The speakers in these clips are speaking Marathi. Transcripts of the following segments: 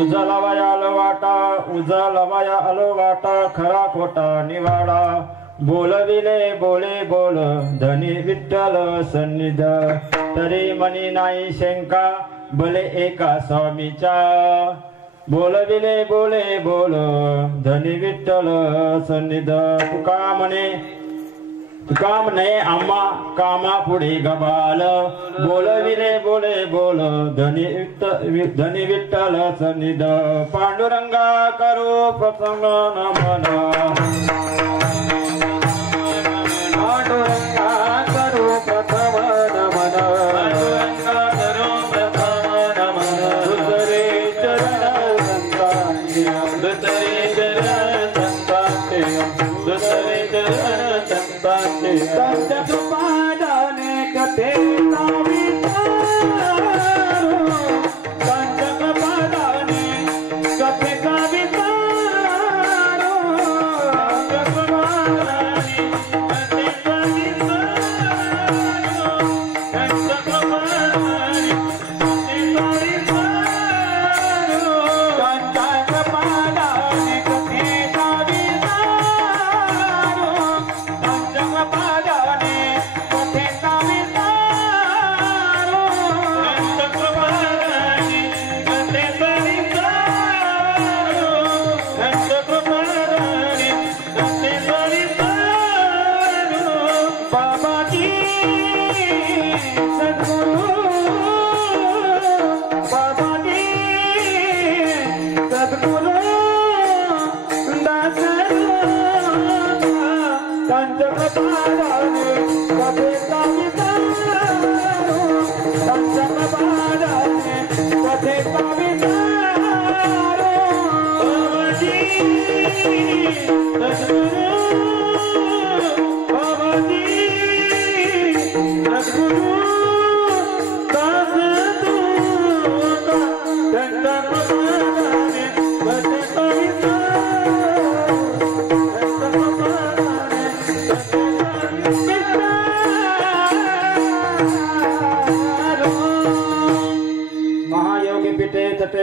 उजलवाया अलवाटा उजलवाया अलवाटा खरा खोटा निवाडा बोलविले बोले बोल धनी विठ्ठल सन्निध तरी मनी नाही शंका भले एका स्वामीच्या बोलविले बोले बोल धनी विठ्ठल सन्निध तुका म्हणे आम्हा कामा पुढे गबाल बोलविले बोले बोल धनी विठ्ठल सन्निध पांडुरंगा करू प्रसंग नमन पांडुरंगा करू प्रथम नमन पांडुरंगा करू प्रथम नमन दुसरे चरण संतांचे दुसरे चरण संतांचे दुसरे चरण संतांचे संत कृपादाने कथे संत कृपादाने कथे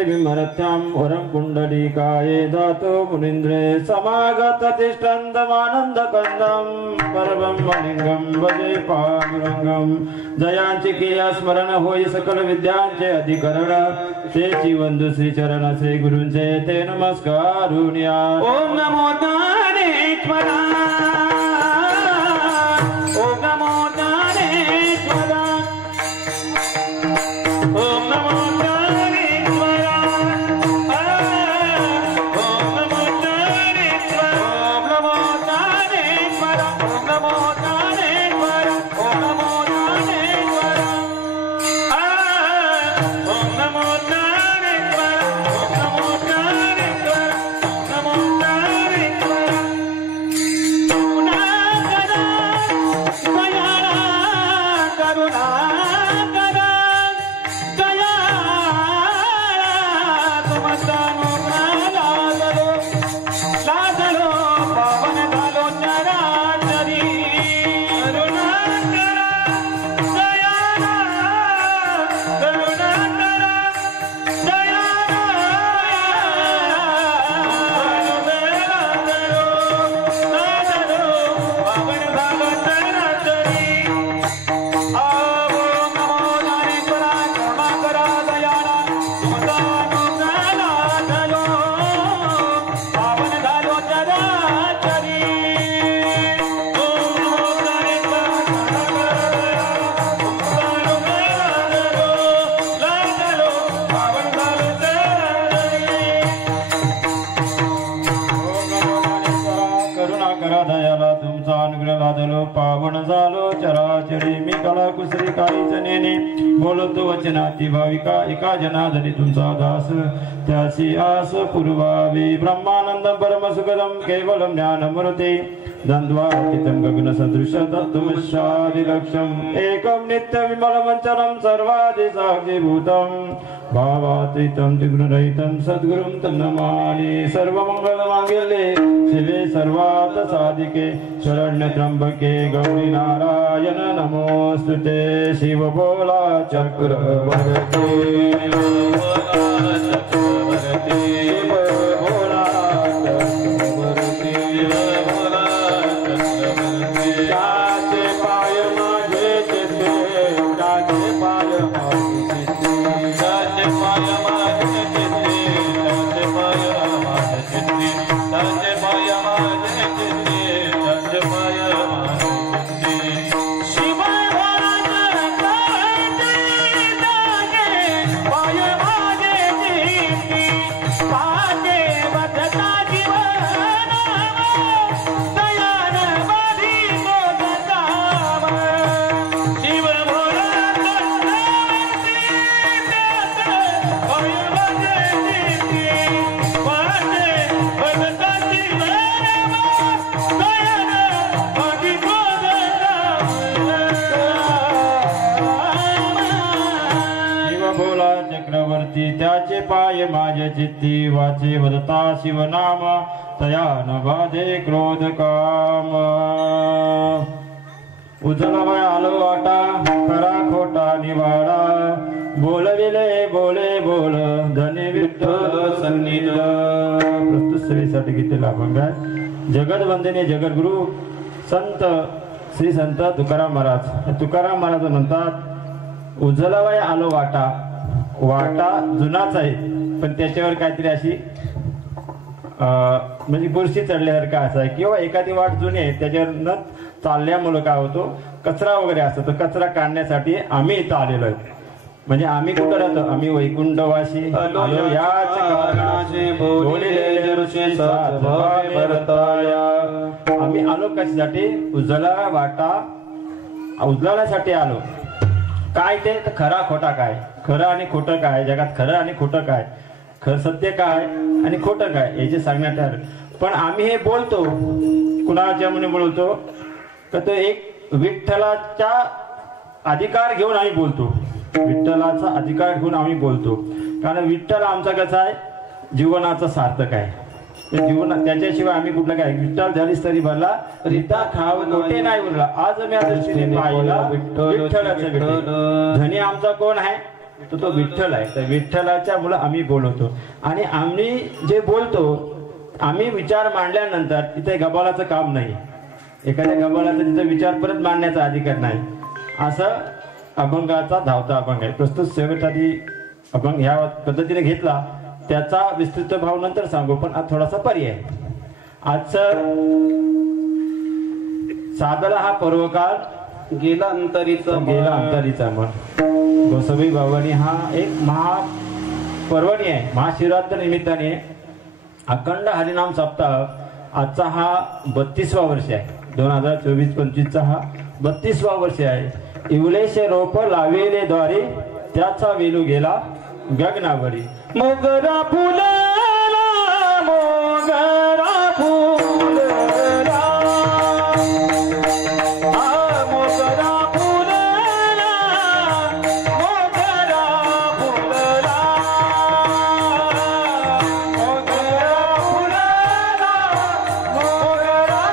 विमरत्याम वरम कुंडलिकाये धातु मुनीन्द्रे समागत तिष्ठन्तमानन्द कंदम परब्रह्मलिंगम भजे पांडुरंगम जयांची किया स्मरण होई सकल विद्यांचे अधिकरण तेची वंदु श्री चरण श्री गुरूंचे ते नमस्कारुनिया ओम नमो ज्ञानेश्वरा ओम नमो ज्ञानेश्वरा ओम नमो बोलतो वचनाती भाविका एका जनार्दनी तुमचा दास त्याची आस पूर्वावी ब्रह्मानंद परम सुखदम केवलम ज्ञानमूर्ते द्वंद्वातीतं गगन सदृश तत्त्वमशादिलक्ष्यम् एकं नित्य विमलमञ्चलं सर्वादि साक्षीभूतं भावातीतं त्रिगुणरहितं सद्गुरुं तं नमामि सर्वमङ्गलमाङ्गल्ये शिवे सर्वार्थ साधिके शरण्यत्र्यम्बके गौरी नारायण नमोस्तुते शिव बोला चक्रवर्ती माझे चित्ती वाचे वदता शिवनाम तया न बाधे क्रोध काम उजळवा आलो वाटा खरा खोटा निवाडा बोलविले बोले बोल धनी विठ्ठल सन्निध प्रस्तुत सेवेसाठी घेतलेला अभंग आहे. जगदवंदनीय जगद्गुरु संत श्री संत तुकाराम महाराज. तुकाराम महाराज म्हणतात उजळवाय आलो वाटा. वाटा जुनाच आहे पण त्याच्यावर काहीतरी अशी म्हणजे बुरशी चढल्यासारखं असं आहे किंवा एखादी वाट जुनी आहे त्याच्यावर न चालल्यामुळं काय होतो कचरा वगैरे असतो तर कचरा काढण्यासाठी आम्ही इथं आलेलो आहे. म्हणजे आम्ही कुठं राहतो आम्ही वैकुंठवासी आलो याच कारणाचे बोलिले जरुषे साथ भावे भरताया. आम्ही आलो कशासाठी उजळा वाटा उजळण्यासाठी आलो. काय ते तर खरा खोटा काय खरं आणि खोटं काय जगात खरं आणि खोटं काय खरं सत्य काय आणि खोटं काय याचे सांगण्यात आलं. पण आम्ही हे बोलतो कुणाच्या म्हणून बोलतो तर तो एक विठ्ठलाचा अधिकार घेऊन आम्ही बोलतो. विठ्ठलाचा अधिकार घेऊन आम्ही बोलतो कारण विठ्ठल आमचा कसा आहे जीवनाचा सार्थक आहे. जीवन त्याच्याशिवाय आम्ही कुठलं काय विठ्ठल झालीस तरी भरला रिता खाव तोटे नाही उरला. आज मी दृष्टीने पाहिला विठ्ठलाचं विठ्ठल धनी आमचा कोण आहे तो विठ्ठल आहे. तर विठ्ठलाच्या मुलं आम्ही बोलवतो आणि आम्ही जे बोलतो आम्ही विचार मांडल्यानंतर तिथे गबालाचं काम नाही. एखाद्या गबालाचा तिचा विचार परत मांडण्याचा अधिकार नाही. असं अभंगाचा धावता अभंग आहे. प्रस्तुत सेवेसाठी अभंग ह्या पद्धतीने घेतला त्याचा विस्तृत भाव नंतर सांगू पण आज थोडासा पर्याय. आजचं सादला हा पर्वकाळ गेला अंतरीचा मन गोसावी बाबांनी हा एक महापर्वणी आहे. महाशिवरात्री निमित्ताने अखंड हरिनाम सप्ताह आजचा हा 32वा वर्ष आहे. 2024-25चा हा 32वा वर्ष आहे. इवलेशे रोप लावेले द्वारे त्याचा वेलू गेला गगनावरी. मोगरा फुलला मोगरा फुलला मोगरा फुलला मोगरा फुलला मोगरा फुलला मोगरा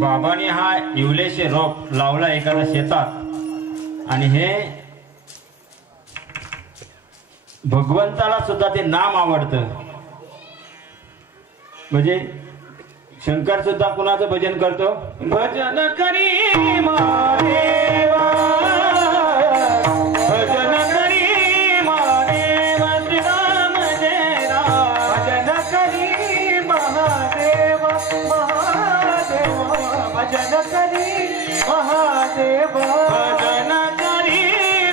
बाबाने हा इवलेशे रोप लावला एखाद्या शेतात आणि हे भगवंताला सुद्धा ते नाम आवडतं. म्हणजे शंकर सुद्धा कुणाचं भजन करतो भजन करी महादेवा भजन करी महादेवा श्रीराम जय राम भजन करी महादेवा महादेवा भजन करी महादेवा भजन करी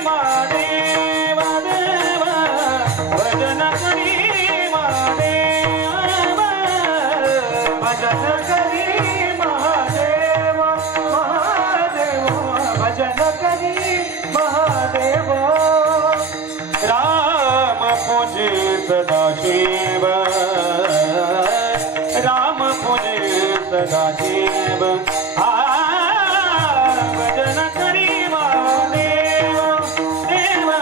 महादेवा भजन करी महादेवा भजन करी महादेवा महादेवा भजन करी महादेवा. राम पूजित सदाशिव राम पूजित सदाशिव भजन करी महादेवा देवा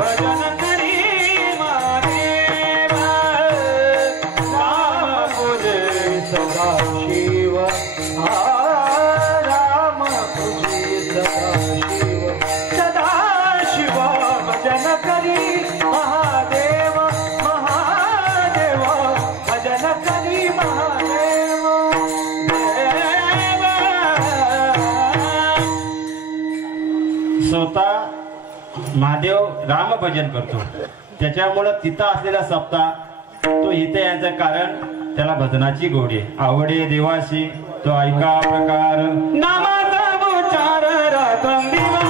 भजन करी महादेवा. राम पूजित सदाशिव राम पूजित सदाशिव सदाशिव भजन करी महादेवा महादेवा महादेव राम भजन करतो, त्याच्यामुळं तिथं असलेला सप्ताह तो इथे यायचं कारण त्याला भजनाची गोडी आहे. आवडे देवाशी तो ऐका प्रकार नामाचा उच्चार रात्रंदिवस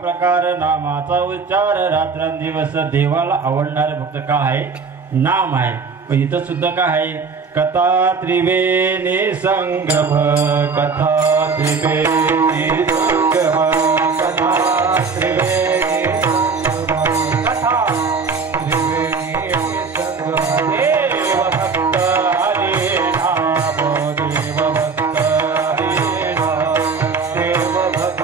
प्रकार नामाचा उच्चार रात्रंदिवस. देवाला आवडणारे फक्त काय आहे? नाम आहे. पण इथं सुद्धा काय आहे? कथा त्रिवेणी संगम, कथा त्रिवेणी संगम, कथा त्रिवेणी संगम, कथा त्रिवेणी संगम. देव भक्त हरे नाम, देव भक्त हरे नाम, देव भक्त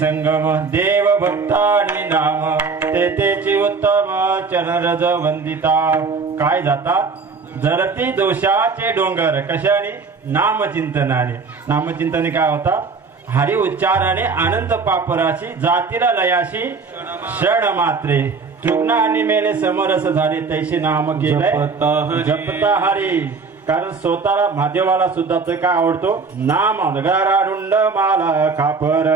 संगम. देव भक्तानी नाम तेथेची उत्तम चरणरज वंदिता. काय जातात जरती दोषाचे डोंगर कशाने? नामचिंतनाने. नामचिंतने काय होतात? हरी उच्चाराने आनंद पापराशी जातीला लयाशी क्षण मात्रे. तृग्न आणि मेले समरस झाले तैसे नाम केले जपता हरी. कारण स्वतःला महादेवाला सुद्धा तर काय आवडतो? नाम. गरारुंड माला खापर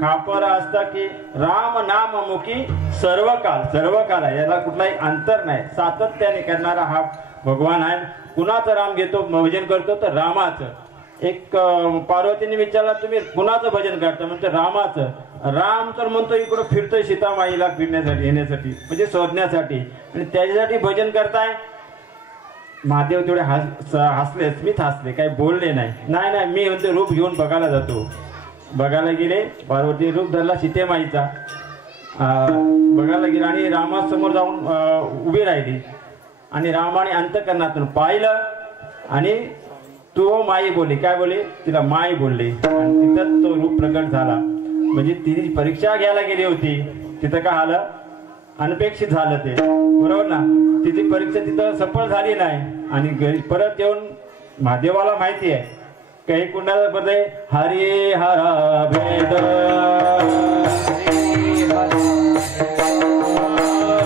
खापर असता की राम नाम मुखी सर्व काल. सर्व काल आहे, याला कुठलाही अंतर नाही. सातत्याने करणारा हा भगवान आहे. कुणाचं राम घेतो भजन करतो तर रामाचं. एक पार्वतीने विचारला तुम्ही कुणाचं भजन करता? म्हणजे रामाचं. राम तर म्हणतो इकडं फिरतोय सीतामाईला फिरण्यासाठी येण्यासाठी म्हणजे शोधण्यासाठी, आणि त्याच्यासाठी भजन करताय. महादेव तेवढे हसलेच, मीच हसले, काही बोलले नाही. नाही मी म्हणते रूप घेऊन बघायला जातो. बघायला गेले, पार्वती रूप धरला सीतेमाईचा. बघायला गेले आणि रामासमोर जाऊन उभी राहिली आणि रामाने अंतकरणातून पाहिलं आणि तो माई बोलली. काय बोलली? तिला माई बोलली आणि तिथं तो रूप प्रकट झाला. म्हणजे तिने परीक्षा घ्यायला गेली होती, तिथं काय आलं? अनपेक्षित झालं ते, बरोबर ना? तिची परीक्षा तिथं सफळ झाली नाही आणि घरी परत येऊन महादेवाला माहिती आहे काही कुणाला बदे हरी हरा भेद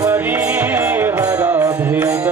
हरी हरा भेद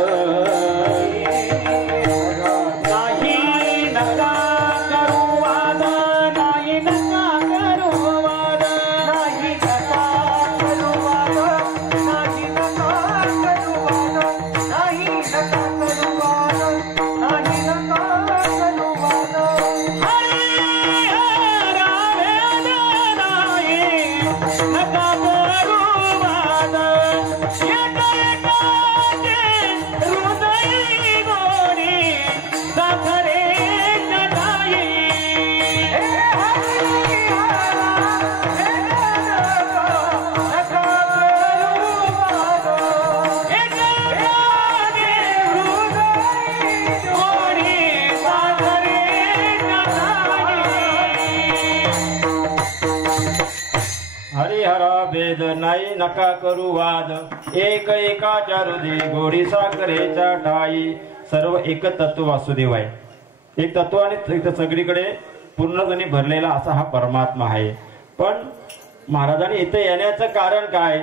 ठाई नका करू वाद, एक एकाच्या हृदय गोडी साखरेच्या ठाई. सर्व एक तत्व वासुदेव आहे. एक तत्वाने सगळीकडे पूर्णपणे भरलेला असा हा परमात्मा आहे. पण महाराजांनी इथे येण्याचं कारण काय?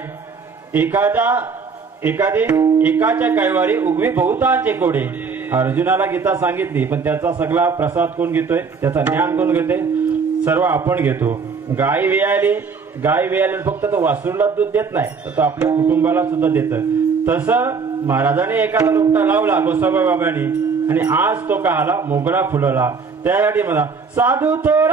एकाच्या कैवारी उगवी बहुतांचे कोडे. अर्जुनाला गीता सांगितली, पण त्याचा सगळा प्रसाद कोण घेतोय? त्याचा ज्ञान कोण घेते? सर्व आपण घेतो. गाय वेयाली फक्त तो वासरूला दूध देत नाही, तर तो आपल्या कुटुंबाला सुद्धा देत. तसं महाराजांनी एखादा लोकटा लावला गोसाबा बाबांनी, आणि आज तो का आला? मोगरा फुलला. त्यासाठी म्हणा साधू थोर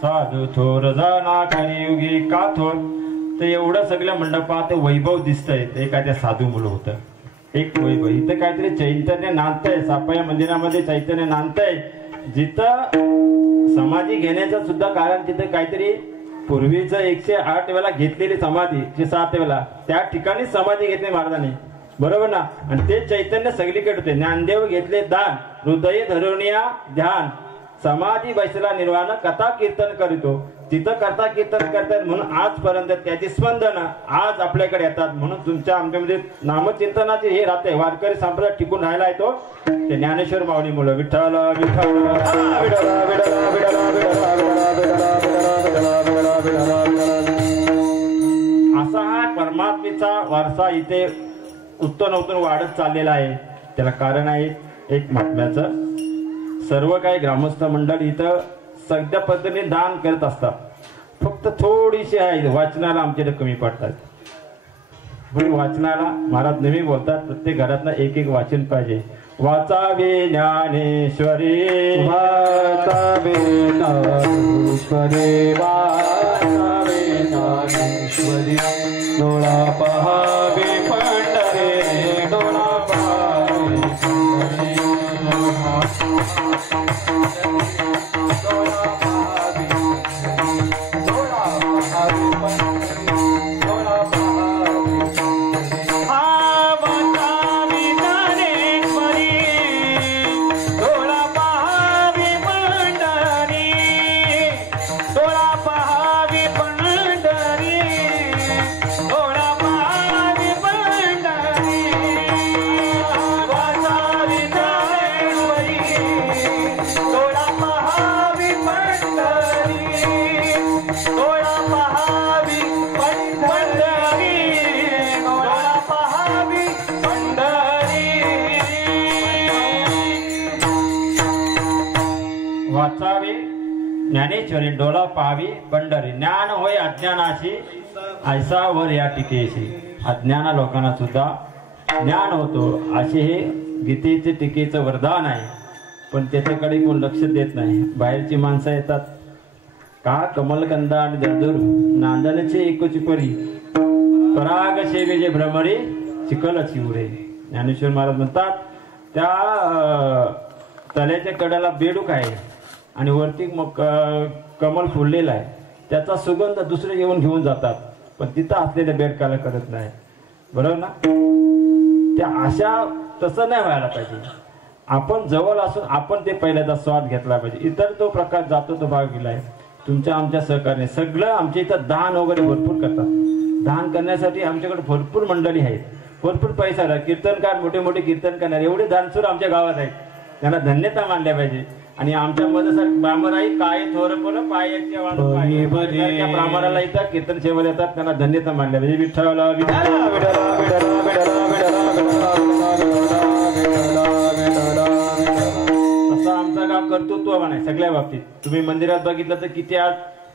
साधू थोर जाना कलियुगी का थोर. तर एवढं सगळ्या मंडपात वैभव दिसतंय, ते एखाद्या साधू मुलं होतं. एक वैभव इथं काहीतरी चैतन्य नांदतंय. सापया मंदिरामध्ये चैतन्य नांदतंय. जिथं समाधी घेण्याचं सुद्धा कारण, तिथं काहीतरी पूर्वीच 108 वेळा घेतलेली समाधी, 7 वेळा त्या ठिकाणी समाधी घेतली महाराजांनी, बरोबर ना. आणि ते चैतन्य सगळीकडे होते. ज्ञानदेव घेतले दान, हृदय धरुनिया ध्यान, समाधी बैसला निर्वाण, कथा कीर्तन करीतो. तिथं कथा कीर्तन करतात म्हणून आजपर्यंत त्याची स्पंदन आज आपल्याकडे येतात. म्हणून तुमच्या आमच्यामध्ये नामचिंतनाचे हे राहते. वारकरी संप्रदाय टिकून राहिला येतो ते ज्ञानेश्वर माऊली मुलं. विठ्ठल विठ्ठल असा हा परमात्मेचा वारसा इथे उत्तम वाढत चाललेला आहे. त्याला कारण आहे एक महात्म्याचं. सर्व काही ग्रामस्थ मंडळ इथं सगळ्या पद्धतीने दान करत असतात. फक्त थोडीशी आहे वाचनाला आमच्याकडे कमी पडतात. पण वाचनाला महाराज नेहमी बोलतात प्रत्येक घरातनं एक वाचन पाहिजे. वाचावे ज्ञानेश्वरी, वाचावे ज्ञानेश्वरी, वाचावे ज्ञानेश्वरी. डोळा पहावे पंढरे, डोळा पहावे पंढरे. वाचावे ज्ञानेश्वरी, डोळा पाहावी पंढरी. ज्ञान होय अज्ञानाशी, ऐसा वर या टीकेशी. अज्ञाना लोकांना सुद्धा ज्ञान होतो असे हे गीतेचे टीकेचं वरदान आहे. पण त्याच्याकडे कोण लक्ष देत नाही. बाहेरची माणसं येतात का कमलकंदा आणि दर्दूर नांदनचे एकोची परी, पराग सेवेचे भ्रमरी चिखल चिवरे. ज्ञानेश्वर महाराज म्हणतात त्या तल्याच्या कड्याला बेडूक आहे आणि वरती मग कमल फुललेला आहे, त्याचा सुगंध दुसरे येऊन घेऊन जातात, पण तिथं असलेल्या बेडकाला कळत नाही. बरोबर ना? त्या अशा तसं नाही व्हायला पाहिजे. आपण जवळ असून आपण ते पहिल्यांदा स्वाद घेतला पाहिजे. इतर तो प्रकार जातो तो भाग गेलाय. तुमच्या आमच्या सहकार्याने सगळं आमच्या इथं दान वगैरे भरपूर करतात. दान करण्यासाठी आमच्याकडे भरपूर मंडळी आहेत, भरपूर पैसा आहे. कीर्तनकार मोठे मोठे कीर्तन करणारे एवढे दानसूर आमच्या गावात आहेत, त्यांना धन्यता मानल्या पाहिजे. आणि आमच्या मध्यसारखं ब्राह्मणाई काय थोरपण पायाच्या वाढ ब्राह्मणाला इथं कीर्तन सेवेला येतात, त्यांना धन्यता मानल्या पाहिजे. विठ्ठला तसं आमचं गाव कर्तृत्व आहे सगळ्या बाबतीत. तुम्ही मंदिरात बघितलं तर किती आज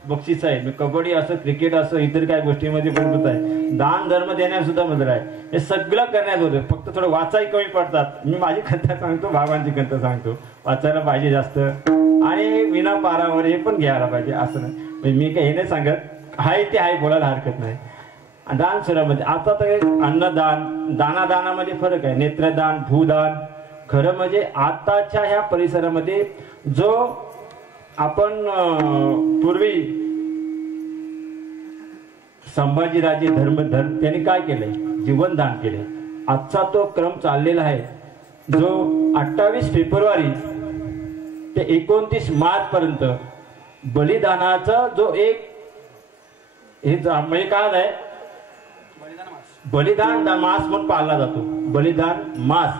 बक्षीस आहे. कबड्डी असं, क्रिकेट असं, इतर काही गोष्टीमध्ये भरपूर आहे. दान धर्म देण्यात सुद्धा मंदिर आहे. हे सगळं करण्यात होतं, फक्त थोडं वाचाही कमी पडतात. मी माझी कथा सांगतो, भावांची कथा सांगतो. वाचायला पाहिजे जास्त आणि विना पारावर हे पण घ्यायला पाहिजे. असं नाही म्हणजे मी काही हे नाही सांगत, आहे ते आहे, बोलायला हरकत नाही. दान सुरामध्ये आता तर अन्नदान, दानादानामध्ये फरक आहे. नेत्रदान, भूदान. खरं म्हणजे आताच्या ह्या परिसरामध्ये जो आपण पूर्वी संभाजीराजे धर्म त्यांनी काय केलंय, जीवनदान केले. आजचा तो क्रम चाललेला आहे जो 28 फेब्रुवारी ते 29 मार्च पर्यंत बलिदानाचा जो एक हे म्हणजे काय आहे, बलिदान मास म्हणून पाळला जातो. बलिदान मास.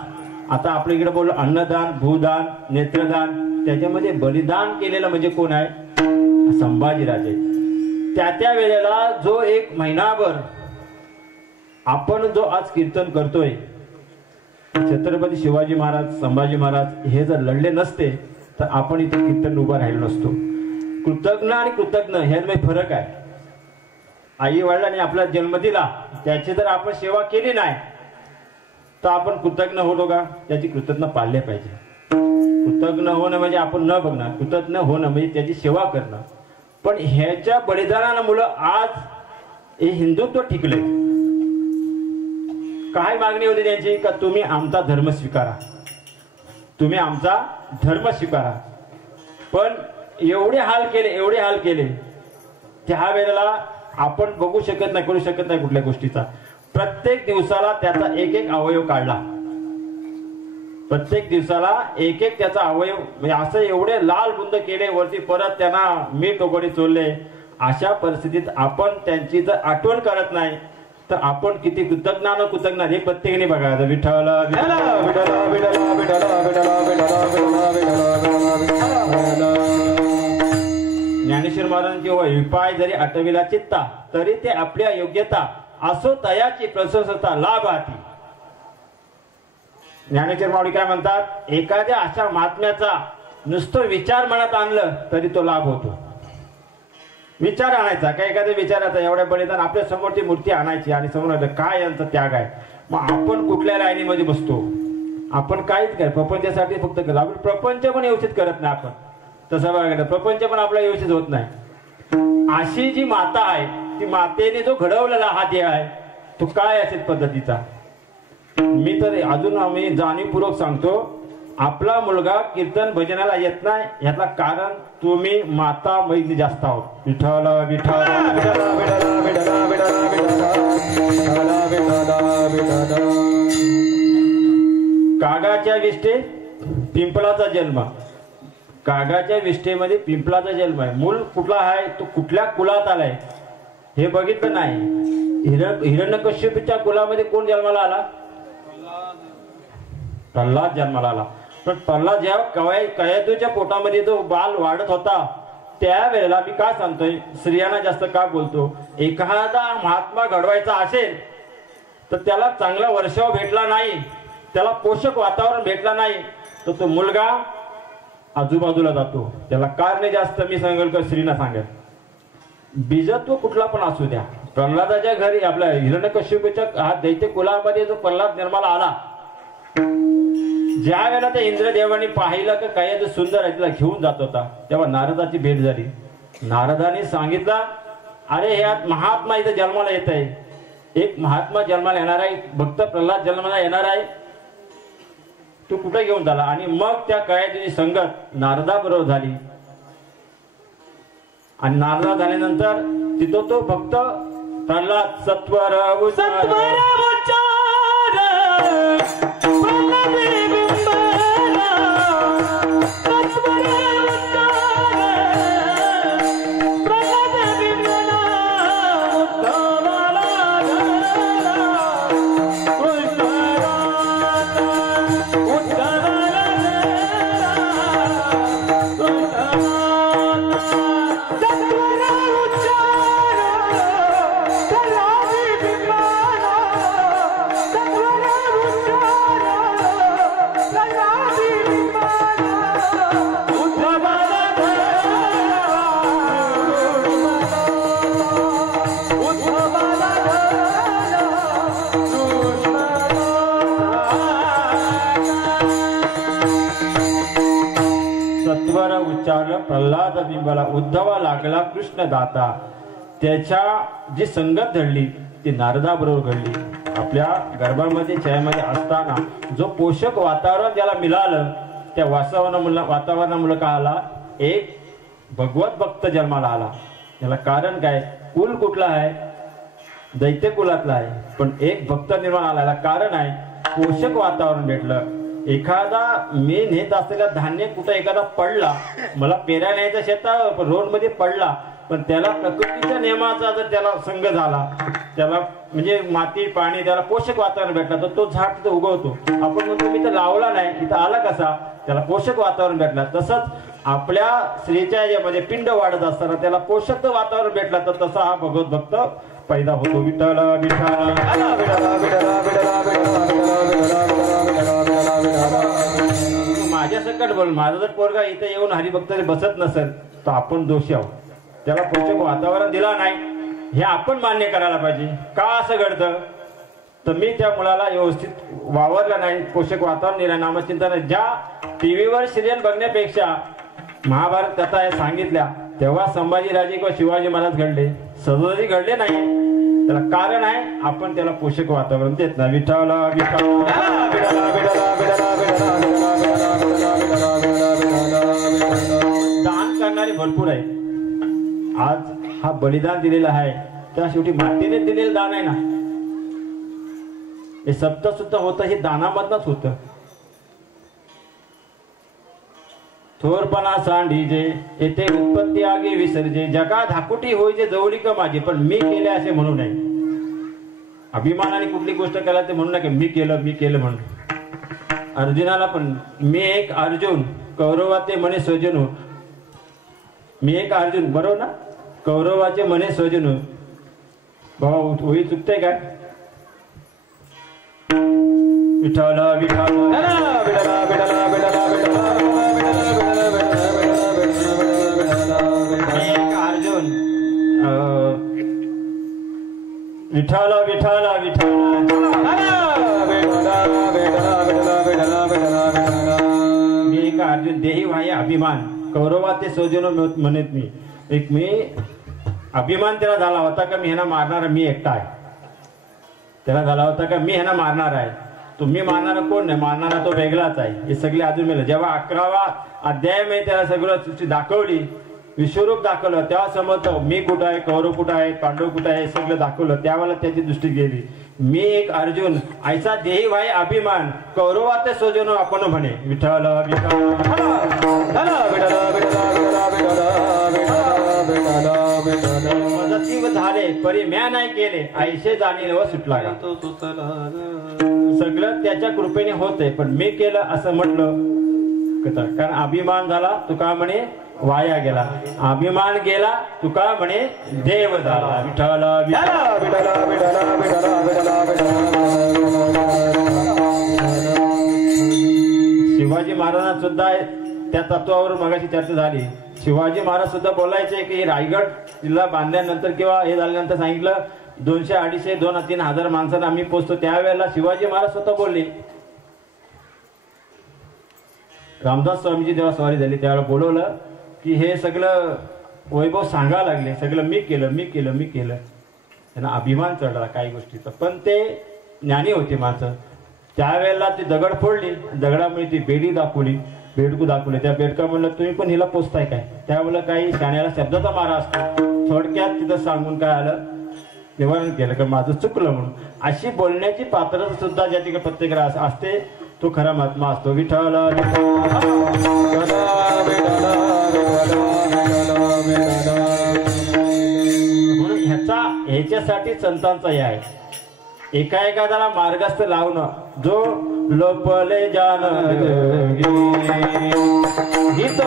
आता आपल्या इकडे बोललो अन्नदान, भूदान, नेत्रदान. त्याच्यामध्ये बलिदान केलेलं म्हणजे कोण आहे, संभाजीराजे. त्या वेळेला जो एक महिनाभर आपण जो आज कीर्तन करतोय, छत्रपती शिवाजी महाराज, संभाजी महाराज हे जर लढले नसते तर आपण इथे कीर्तन उभा राहिलो नसतो. कृतज्ञ आणि कृतज्ञ ह्यामध्ये फरक आहे. आई वडिलांनी आपला जन्म दिला, त्याची जर आपण सेवा केली नाही तर आपण कृतज्ञ होतो का? त्याची कृतज्ञ पाळले पाहिजे. कृतज्ञ होणं म्हणजे आपण न बघणार, कृतज्ञ होणं म्हणजे त्याची सेवा करणं. पण ह्याच्या बलिदानामुळे आज हे हिंदुत्व टिकले. काय मागणी होती त्यांची? का तुम्ही आमचा धर्म स्वीकारा, तुम्ही आमचा धर्म स्वीकारा. पण एवढे हाल केले, एवढे हाल केले. त्या वेळेला आपण बघू शकत नाही, करू शकत नाही कुठल्या गोष्टीचा. प्रत्येक दिवसाला त्याचा एक एक अवयव काढला, प्रत्येक दिवसाला एक एक त्याचा अवयव म्हणजे असं एवढे लाल बुंद केले, वरती परत त्यांना मीठ वगैरे चोरले. अशा परिस्थितीत आपण त्यांची जर आठवण करत नाही तर आपण किती कृतज्ञ न कृतज्ञ हे प्रत्येकाने बघायचं. विठ्ठला विठ्ठला विठ्ठला विठ्ठला विठ्ठला विठ्ठला विठ्ठला. ज्ञानेश्वर महाराजांची विपाय जरी आठविला चित्ता, तरी ते आपल्या योग्यता असो तयाची प्रशंसता लाभ आती. ज्ञानेश्वर माऊली काय म्हणतात, एखाद्या अशा महात्म्याचा नुसतं विचार मनात आणलं तरी तो लाभ होतो. विचार आणायचा, काय एखाद्या विचाराचा एवढ्या बलिदान आपल्या समोरची मूर्ती आणायची आणि समोर काय यांचा त्याग आहे. मग आपण कुठल्या लाईनीमध्ये बसतो? आपण काहीच काय प्रपंचासाठी फक्त करतो. आपण प्रपंच पण व्यवस्थित करत नाही. आपण तसं बघायला प्रपंच पण आपला व्यवस्थित होत नाही. अशी जी माता आहे, ती मातेने जो घडवलेला हा देह आहे तो काय असेल पद्धतीचा. मी तर अजून आम्ही जाणीवपूर्वक सांगतो, आपला मुलगा कीर्तन भजनाला येत नाही यातला कारण तुम्ही माता मैत्री जास्त आहोत. विठ्ठला विठ्ठला विठ्ठला विठ्ठला विठ्ठला विठ्ठला विठ्ठला विठ्ठला. कागाच्या विष्ठे पिंपळाचा जन्म. कागाच्या विष्ठेमध्ये पिंपळाचा जन्म आहे. मूल कुठला आहे, तो कुठल्या कुलात आलाय हे बघितलं नाही. हिरण्यकश्यपूच्या कुलामध्ये कोण जन्माला आला? प्रल्हाद जन्माला आला. पण प्रल्हाद जेव्हा कयतूच्या पोटामध्ये जो बाल वाढत होता त्यावेळेला मी काय सांगतोय, स्त्रियांना जास्त का बोलतो, एखादा महात्मा घडवायचा असेल तर त्याला चांगला वर्षाव भेटला नाही, त्याला पोषक वातावरण भेटला नाही तर तो मुलगा आजूबाजूला जातो. त्याला कारणे जास्त मी सांगेल का स्त्रीना सांगेल. बीजत्व कुठला पण असू द्या, प्रल्हादाच्या घरी आपल्या हिरण्यकश्यपूच्या हा दैत्य कुलामध्ये जो प्रल्हाद जन्माला आला, ज्या वेळेला त्या इंद्रदेवानी पाहिलं की काय सुंदर आहे तिला घेऊन जात होता, तेव्हा नारदाची भेट झाली. नारदाने सांगितलं, अरे हे महात्मा इथे जन्माला येत आहे, एक महात्मा जन्माला येणार आहे, भक्त प्रल्हाद जन्माला येणार आहे. तू कुठे घेऊन झाला. आणि मग त्या काळ्याची संगत नारदाबरोबर झाली. आणि नारदा झाल्यानंतर तिथं तो फक्त प्रल्हाद सत्वर प्रल्हाद बिंबाला उद्धवा लागला कृष्ण दाता. त्याच्या जी संगत घडली ती नारदा बरोबर घडली. आपल्या गर्भामध्ये छायामध्ये असताना जो पोषक वातावरण त्याला मिळालं त्या वातावरणामुळे काय आला, एक भगवत भक्त जन्माला आला. त्याला कारण काय, कुल कुठला आहे, दैत्य कुलातला आहे, पण एक भक्त निर्माण आला. कारण आहे पोषक वातावरण भेटलं. एखादा मी नेत असलेला धान्य कुठं एखादा पडला, मला पेरा न्यायचा शेतात रोड मध्ये पडला, पण त्याला प्रकृतीच्या नियमाचा जर त्याला संग झाला, त्याला म्हणजे माती पाणी त्याला पोषक वातावरण भेटला तर तो झाड तिथं उगवतो. आपण म्हणतो मी तर लावला नाही, इथं आला कसा, त्याला पोषक वातावरण भेटला. तसंच आपल्या स्त्रीच्या यामध्ये पिंड वाढत असताना त्याला पोषक वातावरण भेटला तर तसा हा भगवत भक्त पैदा होतो. विठ्ठल विठ्ठल माझ्या सकट बोल, माझा जर पोरगा इथे येऊन हरिभक्त बसत नसेल तर आपण दोषी आहोत. त्याला पोषक वातावरण दिला नाही हे आपण मान्य करायला पाहिजे. का असं घडतं तर मी त्या मुलाला व्यवस्थित वावरलं नाही, पोषक वातावरण दिलं, नामचिंतन. ज्या टीव्हीवर सिरियल बघण्यापेक्षा महाभारत कथा सांगितल्या तेव्हा संभाजीराजे किंवा शिवाजी महाराज घडले, सहजासहजी घडले नाही. त्याला कारण आहे आपण त्याला पोषक वातावरण देत नाही. विठ्ठल दान करणारे भरपूर आहे. आज हा बलिदान दिलेला आहे त्या शेवटी मातीने दिलेलं दान आहे ना, हे सप्त सुद्धा होतं, हे दानामधनच होतं. थोरपणा सांडीजे येथे उत्पत्ती आगे विसर्जे, जगा धाकुटी होईजे जवळीक माझे, पण मी केले असे म्हणू नये. अभिमानाने कुठली गोष्ट केला ते म्हणू नये मी केलं म्हणून. अर्जुनाला पण मी एक अर्जुन कौरवाचे मने स्वजन, मी एक अर्जुन, बरोबर ना, कौरवाचे मने स्वजन. भाऊ होई चुकते काय. विठ्ठल विठ्ठल अर्जुन विठ्ठल विठ्ठल मी एक अर्जुन देही वाहे अभिमान कौरवा ते सोजनो म्हणत मी. एक मी अभिमान त्याला झाला होता का मी ह्यांना मारणार, मी एकटा आहे. त्याला झाला होता का मी ह्यांना मारणार आहे. तुम्ही मारणारा कोण नाही, मारणारा तो वेगळाच आहे. हे सगळे अजून मिळालं. जेव्हा 11वा अध्याय मध्ये त्याला सगळं सृष्टी दाखवली, विश्वरूप दाखवलं, तेव्हा समजतं मी कुठं आहे, कौरव कुठं आहे, पांडव कुठं आहे, हे सगळं दाखवलं. त्यावेळेला त्याची दृष्टी गेली. मी एक अर्जुन ऐसा देही वाय अभिमान कौरवाते सोजनो आपण म्हणे. विठ्ठल मदतीव झाले परी म्या नाही केले, ऐसे जाणील व सुटला. सगळं त्याच्या कृपेने होते, पण मी केलं असं म्हटलं कारण अभिमान झाला, तुका म्हणे वाया गेला. अभिमान गेला, तुका म्हणे देव झाला. विठ्ठल शिवाजी महाराजांना सुद्धा त्या तत्वावर मगाशी चर्चा झाली. शिवाजी महाराज सुद्धा बोलायचे की रायगड किल्ला बांधल्यानंतर किंवा हे झाल्यानंतर सांगितलं 200, 250, 2-3 हजार माणसांना आम्ही पोचतो. त्यावेळेला शिवाजी महाराज स्वतः बोलले. रामदास स्वामीजी जेव्हा स्वारी झाली त्यावेळेला बोलवलं की हे सगळं वैभव सांगायला लागले, सगळं मी केलं. त्यांना अभिमान चढला काही गोष्टीचा, पण ते ज्ञानी होते माणसं. त्यावेळेला ती दगड फोडली, दगडामुळे ती बेडी दाखवली, बेडकू दाखवले. त्या बेडका म्हणलं तुम्ही पण हिला पोचताय काय? त्यावेळेला काही शाण्याला शब्दाचा मारा असतो. थोडक्यात तिथं सांगून काय आलं, निवारण केलं की माझं चुकलं म्हणून. अशी बोलण्याची पात्रता सुद्धा ज्या ठिकाणी प्रत्येकाला असते तो खरा महात्मा असतो. विठ्ठल म्हणून ह्याच्यासाठी संतांचा हे आहे. एका एखाद्याला मार्गस्थ लावणं, जो लोपले जान गीत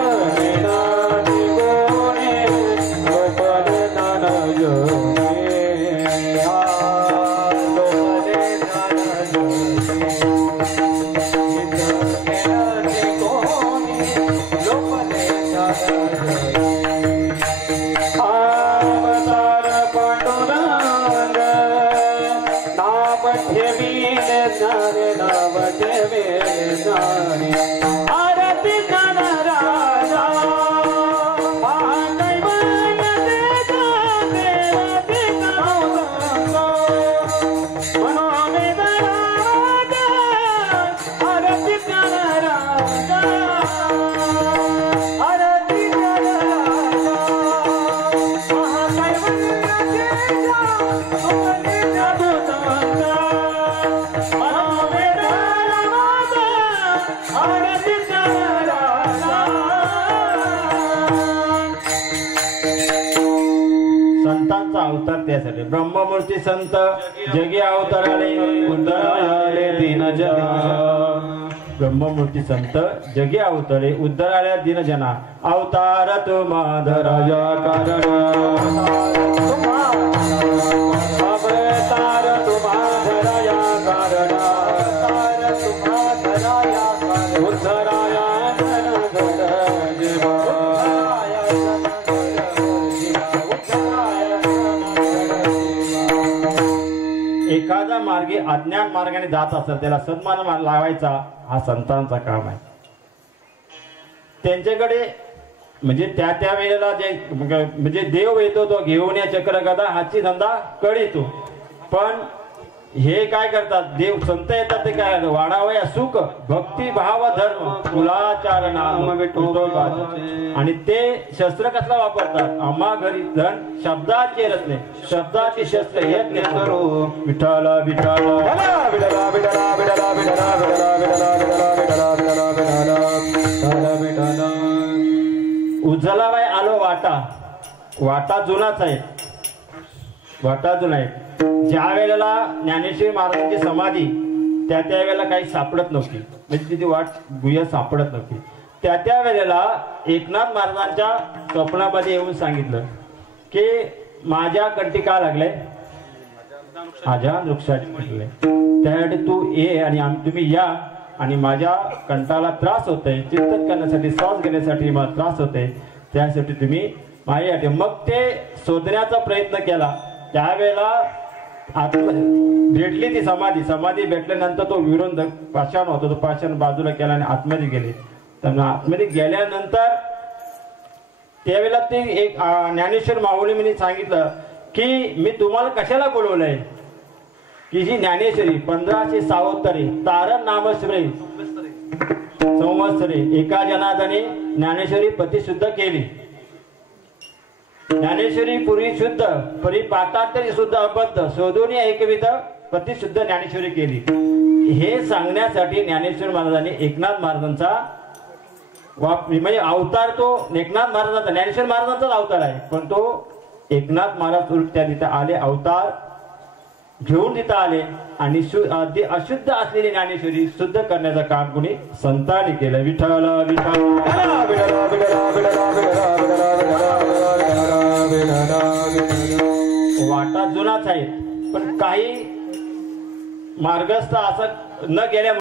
अवतार त्यासाठी. ब्रह्ममूर्ती संत जगी अवताराले उद्धराले दीनजना. ब्रह्ममूर्ती संत जगी अवतारे उद्धराल्या दीनजना. अवतार तुम्हा धराया कारण, अवतार तुम्हा धराया कारण, उद्धराया एखादा मार्गी अज्ञान मार्गाने जात असेल त्याला सन्मान लावायचा हा संतांचा काम आहे. त्यांच्याकडे म्हणजे त्या वेळेला जे म्हणजे देव येतो तो घेऊन या चक्र गदा हाची धंदा कळीतो. पण हे काय करतात, देव संत येतात ते काय वाढावया सुख भक्ती भाव धर्म कुलाचार नाम आणि ते शस्त्र कसला वापरतात. आम्हा घरी धन शब्दाचे रत्ने, शब्दाचे शस्त्र यज्ञ करू. विठ्ठल विठ्ठल उजलाबाई आलो वाटा. वाटा जुनाच आहे, वाटा जुना आहे. ज्या वेळेला ज्ञानेश्वरी महाराजांची समाधी त्या वेळेला काही सापडत नव्हती, म्हणजे तिथे वाट गुह्य सापडत नव्हती. त्या वेळेला एकनाथ महाराजांच्या स्वप्नामध्ये येऊन सांगितलं की माझ्या कंठी का लागले, माझ्या वृक्षाची लागले, त्यासाठी तू ये आणि तुम्ही या आणि माझ्या कंठाला त्रास होतोय, चिंतन करण्यासाठी श्वास घेण्यासाठी मला त्रास होतोय, त्यासाठी तुम्ही माझ्यासाठी. मग ते शोधण्याचा प्रयत्न केला. त्यावेळेला भेटली ती समाधी भेटल्यानंतर तो विरोध पाषाण होता, तो पाषाण बाजूला केला आणि आतमध्ये गेले. तर आतमध्ये गेल्यानंतर त्यावेळेला ते एक ज्ञानेश्वर माऊलींनी सांगितलं की मी तुम्हाला कशाला बोलवलंय, की ही ज्ञानेश्वरी 1576 तारण नामश्री संवत्सरे एका जनार्दने ज्ञानेश्वरी प्रतिशुद्ध केली. ज्ञानेश्वरी पूर्वी शुद्ध परी पाठांतरी शुद्ध अबद्ध शोधून एकविध प्रतिशुद्ध ज्ञानेश्वरी केली. हे सांगण्यासाठी ज्ञानेश्वर महाराजांनी एकनाथ महाराजांचा म्हणजे अवतार, तो एकनाथ महाराजांचा ज्ञानेश्वर महाराजांचाच अवतार आहे, पण तो एकनाथ महाराज त्या तिथे आले, अवतार घेऊन तिथं आले आणि अशुद्ध असलेली ज्ञानेश्वरी शुद्ध करण्याचं काम कोणी संतांनी केलं. विठ्ठल वाटा जुनाच आहेत, पण काही मार्गस्थ असं न गेल्या